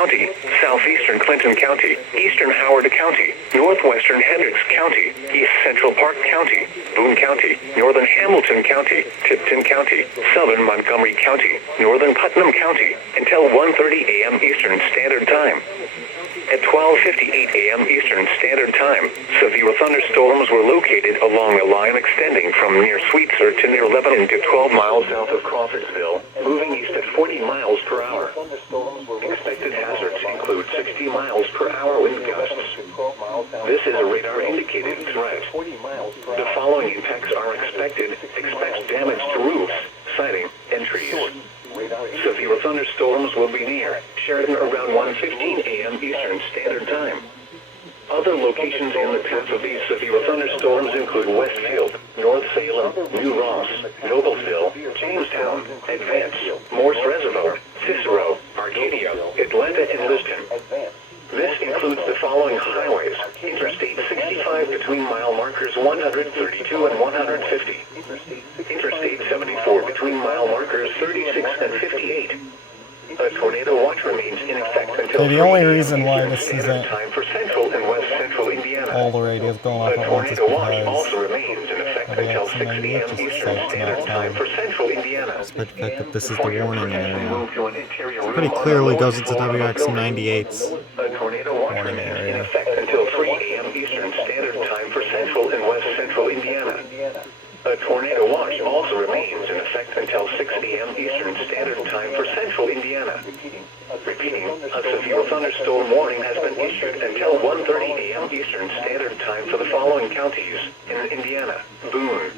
County, southeastern Clinton County, eastern Howard County, northwestern Hendricks County, east central Park County, Boone County, northern Hamilton County, Tipton County, southern Montgomery County, northern Putnam County, until 1:30 a.m. Eastern Standard Time. At 12:58 a.m. Eastern Standard Time, severe thunderstorms were located along a line extending from near Sweetser to near Lebanon to 12 miles south of Crawfordsville, moving east at 40 miles per hour. Expected hazards include 60 miles per hour wind gusts. This is a radar-indicated threat. The following impacts are expected. Expect damage to roofs, siding, and trees. Severe thunderstorms will be near Sheridan around 1:15 a.m. Eastern Standard Time. Other locations in the path of these severe thunderstorms include Westfield, North Salem, New Ross, Noblesville, Jamestown, Advance, Morse Reservoir, Cicero, Arcadia, Atlanta, and Liston. This includes the following highways: Interstate 65 between mile markers 132 and 150. Interstate 74 between mile markers 36 and 58. A tornado watch remains in effect until the only reason why this isn't time for central and west central Indiana. all the radios going off at once is watch also because remains in effect until 6 a.m. Eastern Standard Time for central Indiana. Despite the fact that this is the warning area, it pretty clearly goes into WXC-98's warning area. In effect until 3 a.m. Eastern Standard Time for central and west central Indiana. A tornado watch also remains in effect until 6 a.m. Eastern Standard Time for central Indiana. Repeating, a severe thunderstorm warning has been issued until 1:30 a.m. Eastern Standard Time for the following counties in Indiana: Boone,